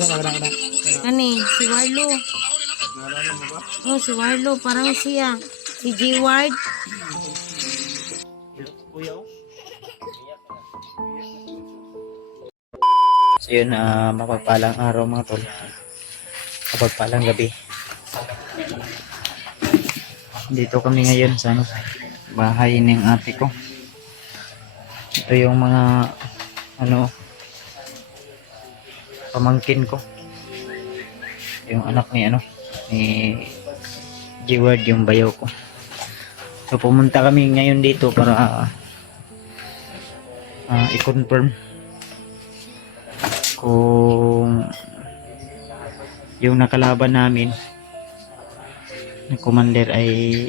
Kani, si Warlo. Oh, si Warlo, parang siya. Si G. Ward. So yun, mapagpalang araw mga tol. Mapagpalang gabi. Dito kami ngayon sa bahay ng ate ko. Ito yung mga pamangkin ko. Yung anak ni G-Word, yung bayaw ko. So pumunta kami ngayon dito para i-confirm kung yung nakalaban namin na commander ay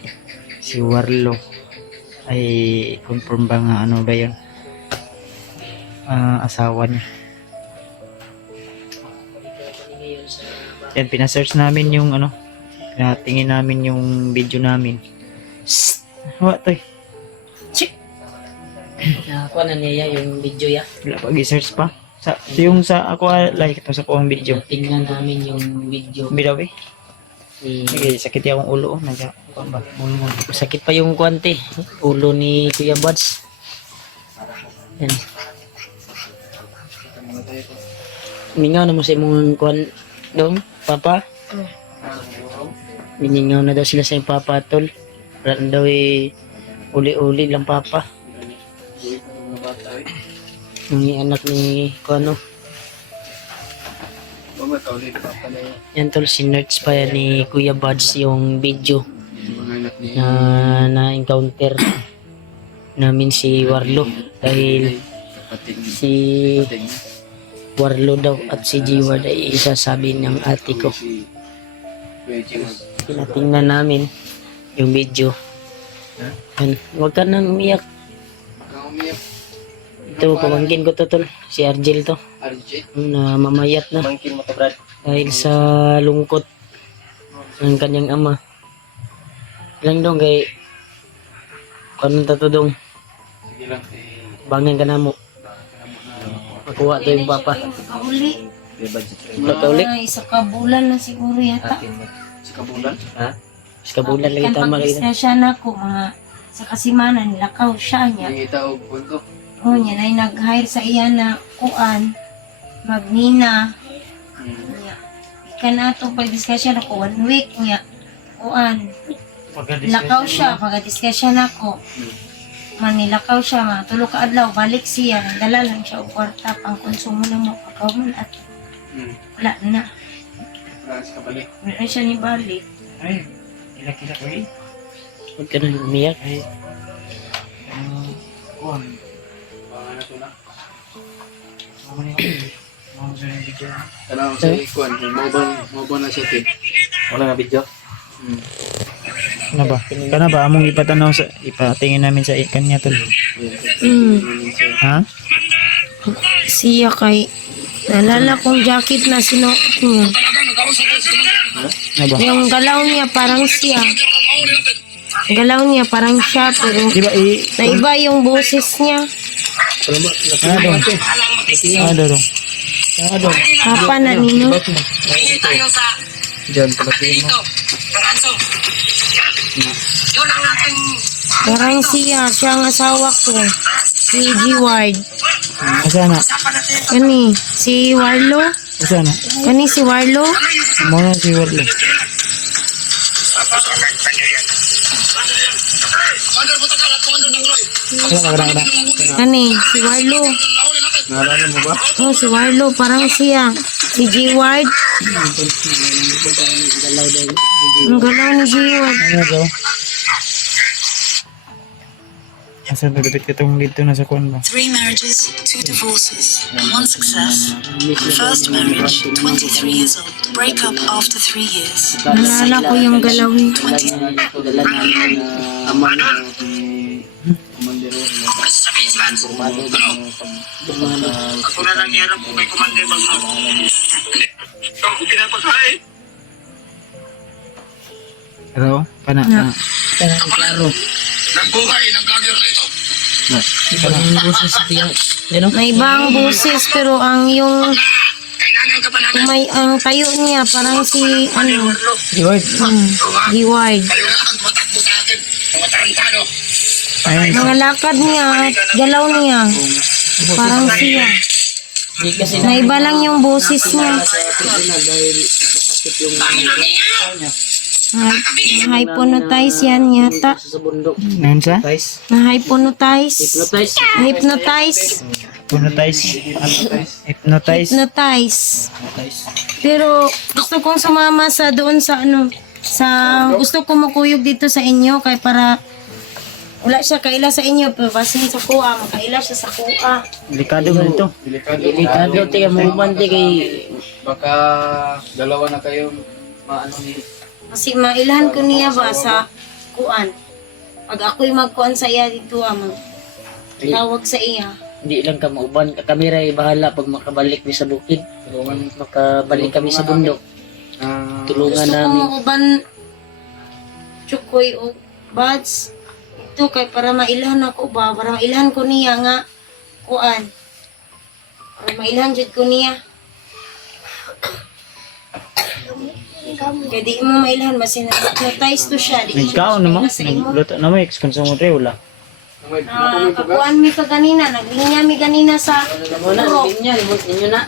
si Warlo ay confirm ba nga ba yun, asawa niya. Yan, pinasearch namin yung pinatingin namin yung video namin. What to? Nakakuha na niya yung video ya. Wala pa i-search pa. Yung sa ako like ito sa kuwang video. Tingnan namin yung video. Bilaw eh. Sige, sakit yung ulo. Sakit pa yung kuwante. Ulo ni Kuya Buds. Yan. Mingaw na mo sa imong kuwan dong, Papa. Miningaw na daw sila sa yung Papa, tol. Wala na daw uli-uli lang, Papa. Yung anak ni Kuano. Yan tol, sinerch pa yan ni Kuya Buds yung video na encounter namin si Warlo dahil si Warlo daw at si G-Ward ay isasabi ng ate ko. Tinatingnan namin yung video. Yan. Huwag ka nang umiyak. Ito, pamangkin ko to tol. Si Argel to. Na mamayat na. Dahil sa lungkot ng kanyang ama. Lang dong kay anong tatudong. Bangin ka na mo. Makuha to yung Papa. Kauli. Makauli? Isa ka bulan na siguro yata. Ha? Isa ka bulan lagi tama lagi. Pag siya na ko, mga sa kasimanan, nilakaw siya niya. Oh, niya na nag-hire sa iya na kuan, magnina. Niya. Ikan na ito, pag-discuss siya na ko, 1 week niya. Kuan. Nilakaw siya, pag-discuss siya na ko. Manilakaw siya, matulog ka adlaw, balik siya. Nagdala lang siya o kwarta, pang konsumo na mo. Pagkaw man at wala na. Wala na siya ni balik. Ay, kila-kila ko eh. Huwag ka nang umiyak. Tanong sa ikuan, mobile na siya tin. Wala nga video. Kana ba among ipatanaw sa ipatingin namin sa ikan niya tol. Ha? Siya kay nalala kong jacket na sinuot niya. Ano ba? Yung galaw niya parang siya. Galaw niya parang siya pero Diba naiba yung boses niya. Papa na nino. Diyan pala mo. Parang siya ang asawa ko. Si G-Ward. Asa na? Kani, si Warlo. Asa na? Kani si Warlo. Muna si Warlo. Wala. Kani, si Warlo. Naalala mo ba? Oh, si Warlo, parang siya. Si G-Ward. Ang galaw ni G-Ward. Ano daw? Asa nalapit ka itong dito na sa kuwan ba? 3 marriages, 2 divorces, 1 success. First marriage, 23 years old. Break up after 3 years. Nalala ko yung galaw niya. Ama niya commander Ako na lang yan po kay Commander Bagno. Ako pinapakain. Pero, kana. Klaro. Nagbuhay, nagkagir na ito. Ibang boses siya. Yan o? May ibang boses pero ang yung May ang tayo niya parang si ano, Reward. Giward. Kayo na ang matakbo sa akin. Mga tarantado. Ayun. Mga lakad niya, galaw niya. Parang siya. Di kasi Naiba lang yung boses niya. sa personal dahil nakasakit yung Na-hypnotize yan yata. sa bundok. Ngayon sa? Na-hypnotize. Hypnotize. Hypnotize. Hypnotize. Hypnotize. Hypnotize. Pero gusto kong sumama sa doon sa ano, sa gusto ko makuyog dito sa inyo kay para wala siya kaila sa inyo pero basin sa kuha, makaila siya sa kuha. Delikado mo ito. Delikado tiga mo bante kay Baka dalawa na kayo maano ni Kasi mailahan ko niya ba sa kuan. Pag ako'y magkuan sa iya dito, tawag sa iya. hindi lang ka mauban. Kami ray bahala pag makabalik ni sa bukid. Makabalik kami sa bundok. Tulungan Gusto ko namin. uban chukoy o buds. Ito kay para mailahan ako ba, para mailahan ko niya nga kuan. Para mailahan jud ko niya. Kaya di mo mailahan, basta na-hypnotize to siya. Di Ikaw naman. Luto na mo. Kung mo rin wala. kakuan mi ka ganina, naglinya mi ganina sa Wala, puro. linya, limot ninyo na.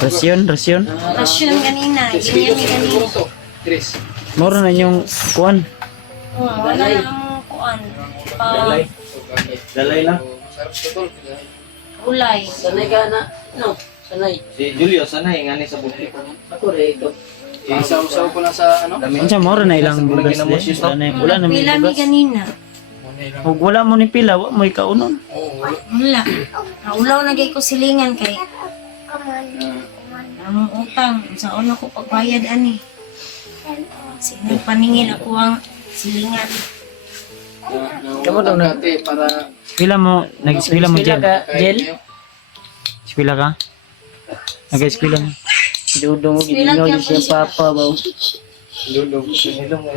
Rasyon. Rasyon ganina, naglinya mi ganina. Chris. Moro na yung kuwan. Wala na ang kuan. Dalay lang. Sarap to tol. Ulay. Sanay ka na. No, sanay. Si Julio, sanay nga ni sa bukid. Ako rin ito. Isaw-saw ko lang sa ano. Unsa moro na ilang bugas di. Wala na may Pila mi bugas. ganina. Ug wala mo ni pila, wa mo ikaunon. Wala. Naulaw na gay ko silingan kay ang utang sa una ko pagbayad ani. Sino paningin ako ang silingan. Kamu daw na. Dati para Pila mo, nag-eskwela mo Pila dyan. ka, Jel? Eskwela ka? Nag-eskwela mo. Dudong mo, gininaw siya papa ba?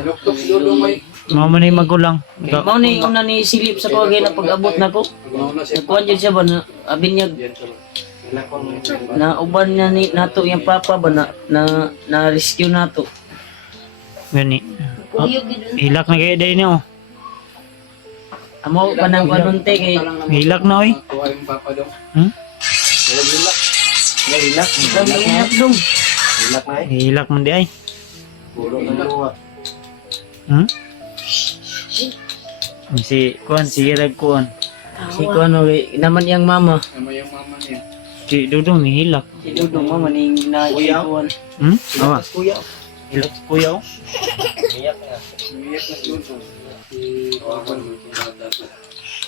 luktok dudong may Mga man ay magulang. Mao ni una ni silip sa kawagay na pag-abot nako. mauna siya. Nagkuhan dyan siya ba na abinyag na uban niya ni nato yung papa ba na rescue nato. Gani. Kuyog gid. Hilak na kayo dahil niyo. Amo pa nang kanunte kay Hilak na oy. Kuha yung papa daw. Hmm? Hilak dong. Hilak man di ay. Puro na luwa. Hmm? Si kuan, sige rag kuan. Si Kuano kay naman yang mama. Ano yung mama niya? Si Dudong ni hilak. Si Dudong mama ni na kuan. Hmm? Awa. Hilak si kuya oh. Umiyak na dudong.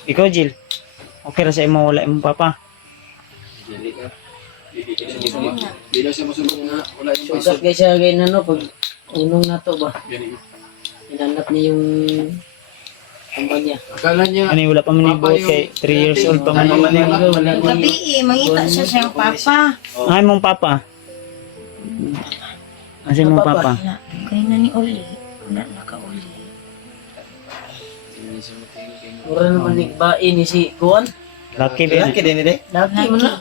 Ikaw Jill. Okay ra sa imo wala imong papa. Dili ka. Di na siya masulog nga. Wala yung Sugat kay siya kay nano pag unong nato ba. Ganun. Hinanap niya yung kamba niya. Akala niya, Ani wala pa man ni buot kay 3 years old pa man. Gabi mangita siya siyang papa. Ay mong papa. Asa mong papa? Wala. Kaya na ni Oli. Wala na ka Oli. Mura naman ni bae ni si Kuan. Lucky ba? Laki mo na.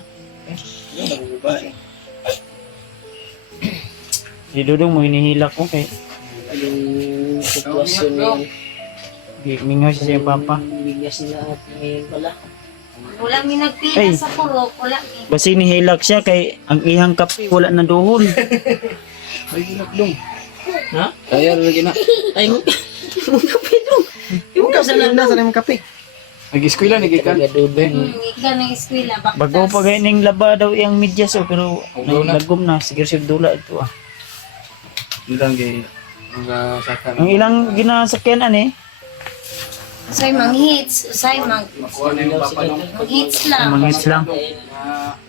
Si Dudong mo hinihilak ko kay Yung sitwasyon ni mingaw siya sa iyong papa. bigas nila at ngayon pala. Wala mi nagpila Ay. sa puro. Wala mi. Basi nihilak siya kay ang ihang kape wala na duhon. kaya lagi na. Ay mo. Kape dong. Yung kasalan na sa kape. Nag-eskwela, nagikan. Ika ng eskwela. Bago pa gaya ning laba daw iyang medyas oh, pero naglagom na sige sir dula ito ah. Ilang gay. Mga sakan. Ang ilang ginasakyan ani Usay mang hits. Usay mang Kuha na yung papa nung. hits lang. mangits lang.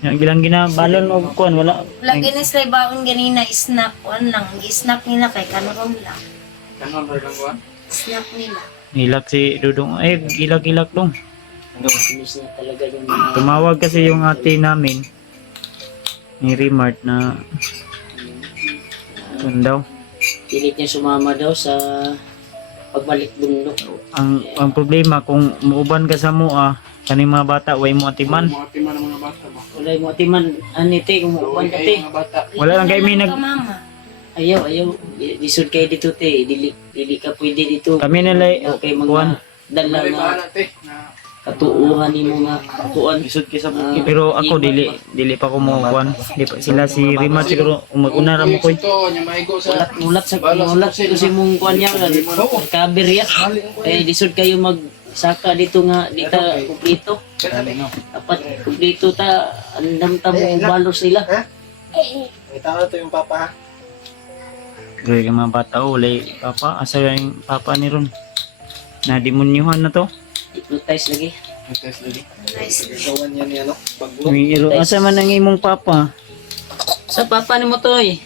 Yung ilang ginabalon og kuan wala. Lagi na sila baon ganina snack. Kuan lang. I-snack nila kay kanon lang. Kanon ba lang kuha? Snack nila. Hilak si Dudong ay ilak-ilak dong. Finish na talaga yung Tumawag kasi yung ate namin ni Remart na yun daw. pilit niya sumama daw sa pagbalik bundok. Ang problema kung muuban ka sa mua kaning mga bata way mo atiman. Mga tima ng mga bata ba? Wala mo atiman anite kung uban ka te. Mga bata. Wala lang kayo may Ka, mama. Ayaw, disod kayo dito te. Dili ka pwede dito. kami nila Okay, kuan. mga dala May nga bahala te. Na katuuhan ni mga kuan. Isod kay sa bukid. Pero ako dili pa ko mo kuan. Di pa sila si Rima siguro umaguna ra mo koy. ito, niya maigo sa Mulat kasi mong kuan niya cover ya. Eh disod kayo magsaka dito nga dito kumpleto. Dapat kumpleto ta andam ta mo balos nila. May tao to yung papa. Gray ka mga bata wala papa asa yung papa ni Ron. Na demonyuhan na to. Hypnotize lagi. test lagi. Gawan niya ni ano? Baglo. Iro asa man ang imong papa? Sa papa ni mo toy.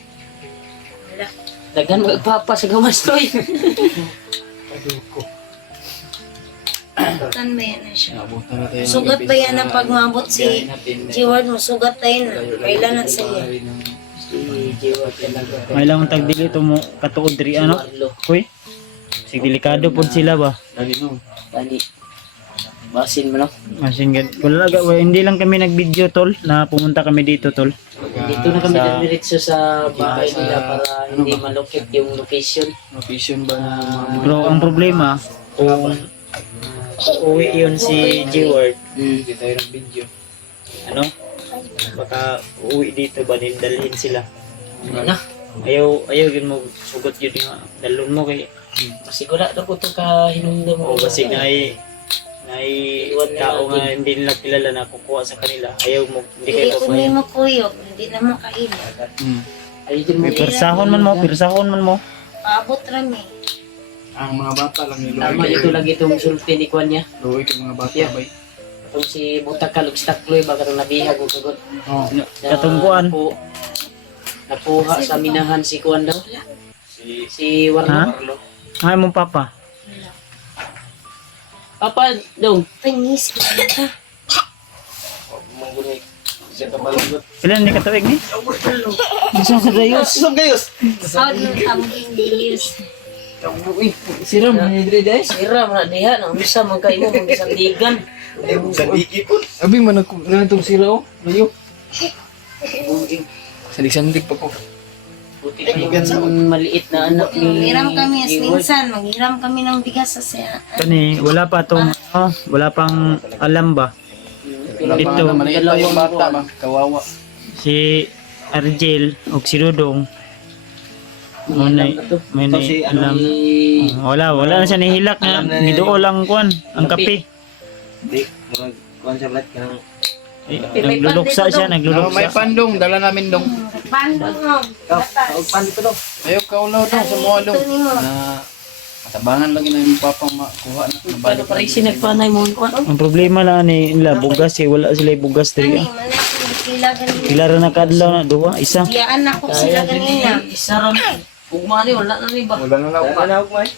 Daghan mo papa sa gawas toy. Tan ba yan na siya? Abutan na tayo. ng Sugat gabi ba yan sa na pag maabot biyahe si natin. G-Word mo? Sugat tayo na. Kailan na sa iya? Si Jiwa talaga. May lang tag dili to mo katuod diri ano? Warlo. Koy. Sig delikado pod sila ba? Dali no. Dali. Basin mo no. Masin gad. Wala hindi lang kami nag-video tol na pumunta kami dito tol. Dito na kami diretso sa bahay nila para hindi malukit yung location. Vision ba na mga Pero ang problema kung uwi yun si G-Word, hindi tayo ng video. ano? Baka uwi dito ba dalhin sila. Na. Ayaw yun mo sugot yun nga dalon mo kay Siguro daw ko to ka hinungdan mo. o kasi nay tao nga hindi nila kilala na kukuha sa kanila. Ayaw mo hindi Hindi kayo ko kukuha. mo kuyog. Hindi na mo kaila. Ay din mo. Pirsahon man mo. Paabot rami. Ang mga bata lang ni Tama ito lagi itong sulti ni Kwan niya. Luwi kay mga bata Yeah. bay. Itong si Butak Kalugstakloy baka itong nabihag o kagot. Oh. Katungkuan. Napuha sa minahan si Kwan daw. Si Warlo. Ay mong papa. Papa daw. Pangis ka ka. Manggunik. Siya ka balagot. Ilan ni katuig ni? Isang sa dayos. Isog gayos. Saan yung tambing dilis? Siram na nidri dahil. Siram na diha. Ang bisa magkaimo mong isang digan. Ay, sandiki po. Abi man nagtong sila oh. Layo. Sandik pa ko. Buti yung maliit na anak ni Manghiram kami as Jiwa. minsan. Manghiram kami ng bigas sa siya. Kani wala pa tong wala pang alam ba Dito. Maliit pa yung bata ba. Kawawa. si Argel o si Dudong. May alam. Wala na siya nihilak na giduo lang kuan ang kape. Di, mga kuwan sa balat ka ng Nagluluksa siya, May nagluluksa. pandong, dala namin dong. Pando mo. Batas. Ayaw kaulaw dong, sumuha dong. Ito ni mo. Na matabangan lagi na yung papang makuha na. Paano Nabalik pa rin sinagpanay mo Kwan? Ang problema lang nila bugas wala sila bugas Ani, diri. manakit sila ganina. Pila ra nakadlaw na duha, isa. Biyaan ako sila ganina. Isa ron. Ugma ni wala na rin ba? Wala na lang. Ano ko ay?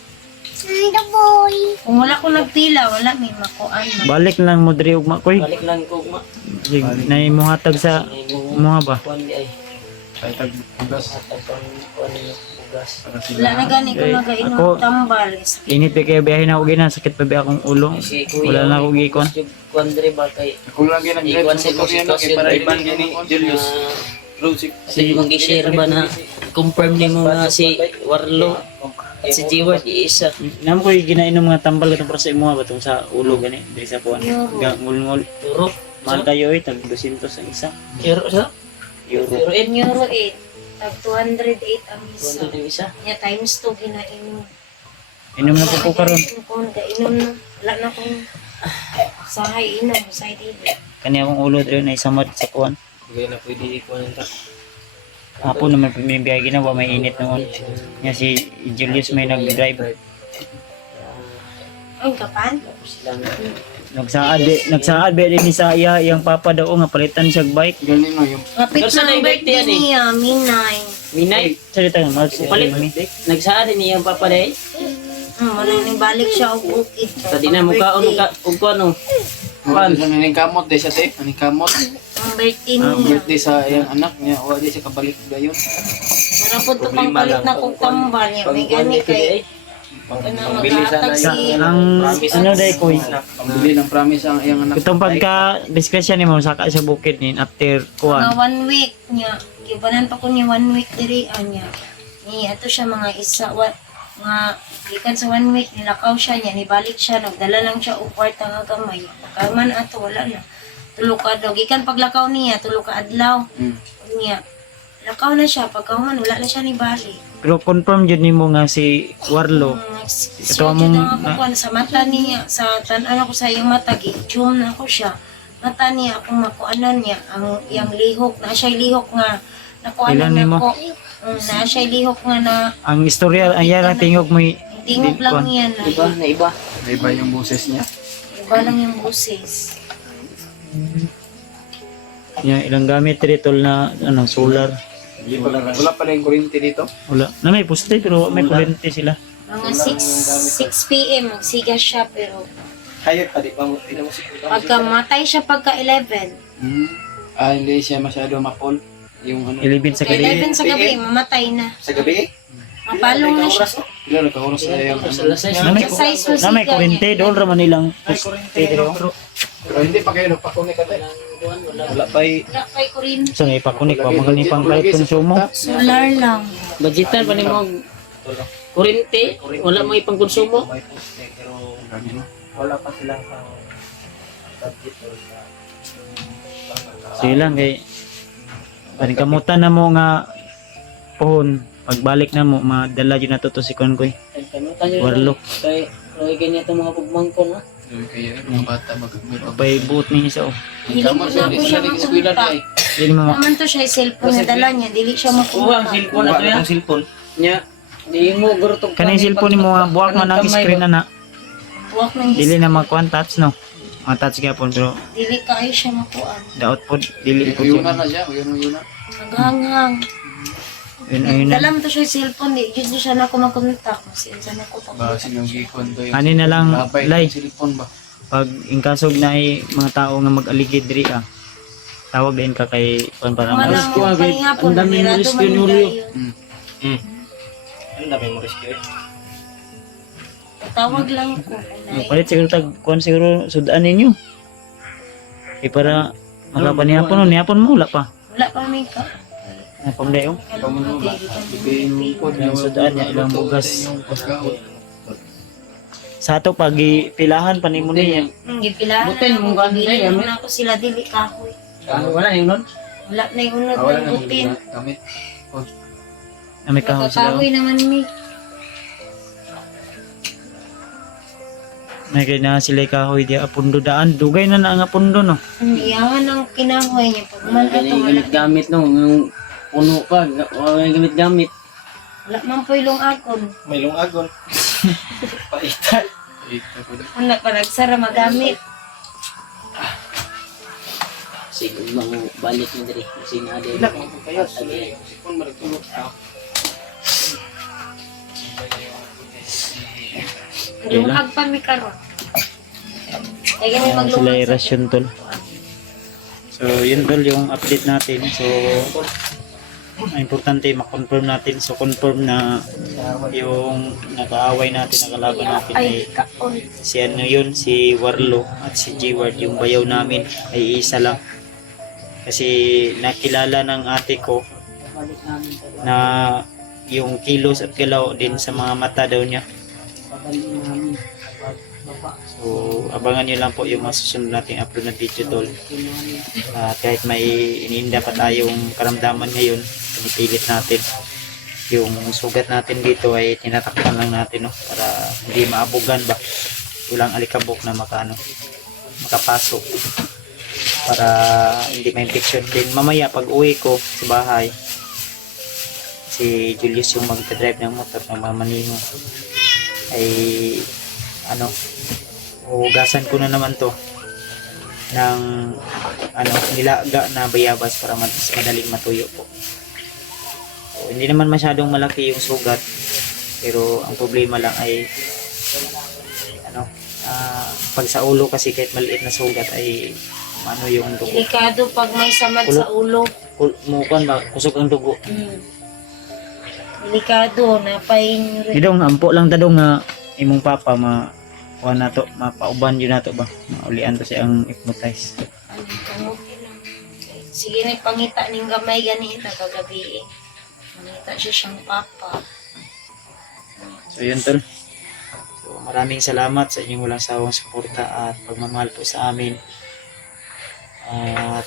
Kung wala ko nagpila, wala may makuan. Balik lang mo diri ugma koy. Balik lang ko ugma. Sig nay mo hatag sa mga ba. Kwan di ay. Ay, tag-ugas. Kwan ni ugas. Wala na gani ko nagainom Ako- tambal. Init pa kaya biyahe na ako gina sakit pa biya akong ulo. Si Wala na ako gikon. Kwan diri ba kay Kung lagi nag-drive Iwan sa sa motor yan, okay, para sitwasyon. iban gini, Julius. Rosik. Kasi mag-share ba na confirm ni mo nga si Warlo at si Jiwa di isa. Nam ko ginainom mga tambal katong para sa imo ba tong sa ulo gani diri sa kuan. Ngul-ngul. Euro. Mahal kayo tag 200 ang isa. Euro sa? Euro. Euro In euro 8. Tag 208 ang isa. 200 ang isa. Nya times 2 ginainom. Inom na po ko karon. Kung kainom na. Wala na kong sahay inom. Sahay dili. Kani akong ulo diri na isamad sa kuan. Hindi na pwede ikuan ta. Hapon naman may biyahe ginawa may init noon. Nya si Julius may nag-drive. Ang kapan? Silang Nagsaad ba din ni sa iyang papa daw nga palitan siya bike. Gani no, yung Kapit Pero saan na ang birthday birthday yan eh? niya, Minay. Minay. Salita nga mas Palit. Nagsaad ni iyang papa day. Manang balik siya og bukid. Sa di na mukhaon ug ano. Kuan, naning kamot de siya te, naning kamot. Ang birthday Ang niya. birthday sa iyang anak niya, wa di siya kabalik dayon. Narapod to pang palit na kong tambal niya. May gani kay Kana Bili sana mag-aatag Sa, si ang ano day ko, Pambili ng promise ang iyang anak. itong pagka discretion nimo saka sa bukid ni after mga kuan. 1 week niya. Gibanan pa ko niya 1 week diri niya. Ni ato siya mga isa nga gikan sa 1 week nilakaw siya niya, nibalik siya, nagdala lang siya og kwarta nga gamay. Pagkaman ato wala na. Tulo ka daw gikan paglakaw niya, tulo ka adlaw. Niya. Lakaw na siya, pagkaman wala na siya nibalik. Pero confirm jud nimo nga si Warlo. Ito among- ako sa mata niya, sa tanan ako sa iyong mata, gi-zoom na ako siya. Mata niya, akong makuanan niya, ang iyang lihok, na siya lihok nga, nakuanan Ilan nimo? ako. Na siya lihok nga na, Ang istorya ayan ang tingog mo tingog lang niya na, Iba na iba. Iba yung boses niya. iba lang yung busis. ilang gamit dito na ano solar. Wala pala yung kuryente dito. Wala. Na may poste pero may kuryente sila. Mga 6 p.m. magsiga siya, pero Hayop pa di pa mo ina mo siguro. pagka matay siya pagka 11. Hindi siya masyado mapol. Yung ano. 11 sa Pagka gabi. 11 sa gabi, mamatay na. Sa gabi. Mapalong na siya. Ilan nagkahuros sa iyang ano. Sa lasay. Na may, Size mo na may siga kuryente niya. doon raman nilang poste dito. Pero hindi pa kayo nagpakunik ka tayo. Wala pa Wala kay kuryente. Sa may pakunik pa mga ni pang kahit konsumo. Solar lang. Budgetan pa nimo kurente, wala mo ipang konsumo. may poste pero wala pa silang budget or sa Sige lang kay panikamutan na mo nga pohon pagbalik na mo madala yun na to si Konkoy. Warlo. Kay ganito mga pagmangkon ha. Kaya mga bata magkakita. Pay buot ni isa oh. Dili ko na po siya Eskwela makunta. na eh. Dili mo Naman to siya yung cellphone na dala niya. Dili siya Kuha makunta. ang cellphone na to ya. Ang cellphone. Nya, di mo gurutog. kaning cellphone nimo nga buwak man ang screen na na. Buwak ng Dili na magkuan touch no. Mga touch gyapon pero Dili kaayo siya makuan. daot pod dili pod Uyunan siya. na siya. Uyunan. Naghanghang. Yun ayun na. Dala mo to siya yung cellphone. Di dyan siya na ako makontak. Masinsan ako Ba pag silang gikon to yung Ani na lang labay lay ng cellphone ba? pag ingkasog na ay mga tao nga mag-aligid diri ah. Tawag din ka kay kuan para Manang mo pahinga po. Ang dami mo Nirado risk man yun, yung Julio. dayo. Ano dami mo rescue? Tawag lang ko. palit siguro tag kuan siguro sudan ninyo. Para makapaniapon no niapon mo wala pa. Wala pa may ka. Napam dayo. Bigay yung pod Ilang sudaan niya, ilang bugas. yung pagkaon. Sa ato pag pilahan pa nimo niya. Gipilahan Butin, na mong ako. ganda Bili yan, na ako sila. Dili kahoy. Wala yung nun. Wala na yung unod Wala ng na butin. gamit. Na may kahon sila. Kahoy naman ni. May kay na sila kahoy dia apundo daan. Dugay na ang apundo no. Iyawan ang kinahoy niya. Pag man ito, wala. Gamit-gamit no, yung puno pa, wala yung gamit-gamit. Wala man po ilong akon. May lungagon. Paitan. Ito po. Wala pa nagsara magamit. Sige, mga balik mo diri. Kasi nga din. Ilan mo kayo? Cellphone maragtulog. Lumag pa mi karon. Kaya kami Sila maglumag sa irasyon tol. So yun tol yung update natin. So ang importante makonfirm natin. So confirm na yung nakaaway natin, nakalaban natin ay ay kaon. si ano yun, si Warlo at si G-Ward, yung bayaw namin ay isa lang. Kasi nakilala ng ate ko na yung kilos at kilaw din sa mga mata daw niya. So abangan nyo lang po yung masusunod nating upload na video tol. Kahit may iniinda pa tayong karamdaman ngayon, pinipilit natin. Yung sugat natin dito ay tinatakpan lang natin no, para hindi maabugan ba, walang alikabok na makapasok, para hindi ma-infection din. Mamaya pag uwi ko sa bahay, si Julius yung magdadrive ng motor ng mamaniho ay hugasan ko na naman to ng nilaga na bayabas para mas madaling matuyo po. So, hindi naman masyadong malaki yung sugat, pero ang problema lang ay pag sa ulo kasi kahit maliit na sugat ay yung dugo. Delikado pag may samad sa ulo. Mukan ba kusog ang dugo. delikado na pain Didong ampo lang tadong nga imong papa kuha na to, mapauban yun na to ba? Maulian to siyang hypnotize. Sige na pangita ning gamay ganita kagabi. Pangita siya siyang papa. So yun tol. So maraming salamat sa inyong walang sawang suporta at pagmamahal po sa amin. At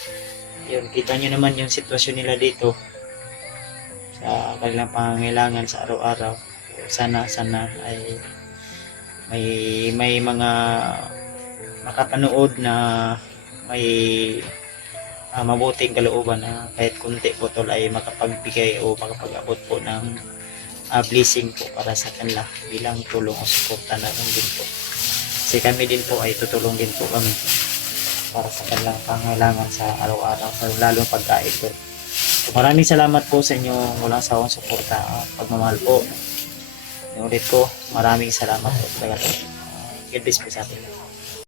yun, kita nyo naman yung sitwasyon nila dito sa kanilang pangangailangan sa araw-araw. So, sana ay may mga makapanood na may mabuting kalooban na kahit kunti po tol ay makapagbigay o makapag-abot po ng blessing po para sa kanila bilang tulong o suporta na rin din po. Kasi kami din po ay tutulong din po kami para sa kanilang pangailangan sa araw-araw, lalong pagkain po. So, maraming salamat po sa inyong walang sawang suporta at pagmamahal po. Ulit ko, maraming salamat po talaga. God bless po sa atin.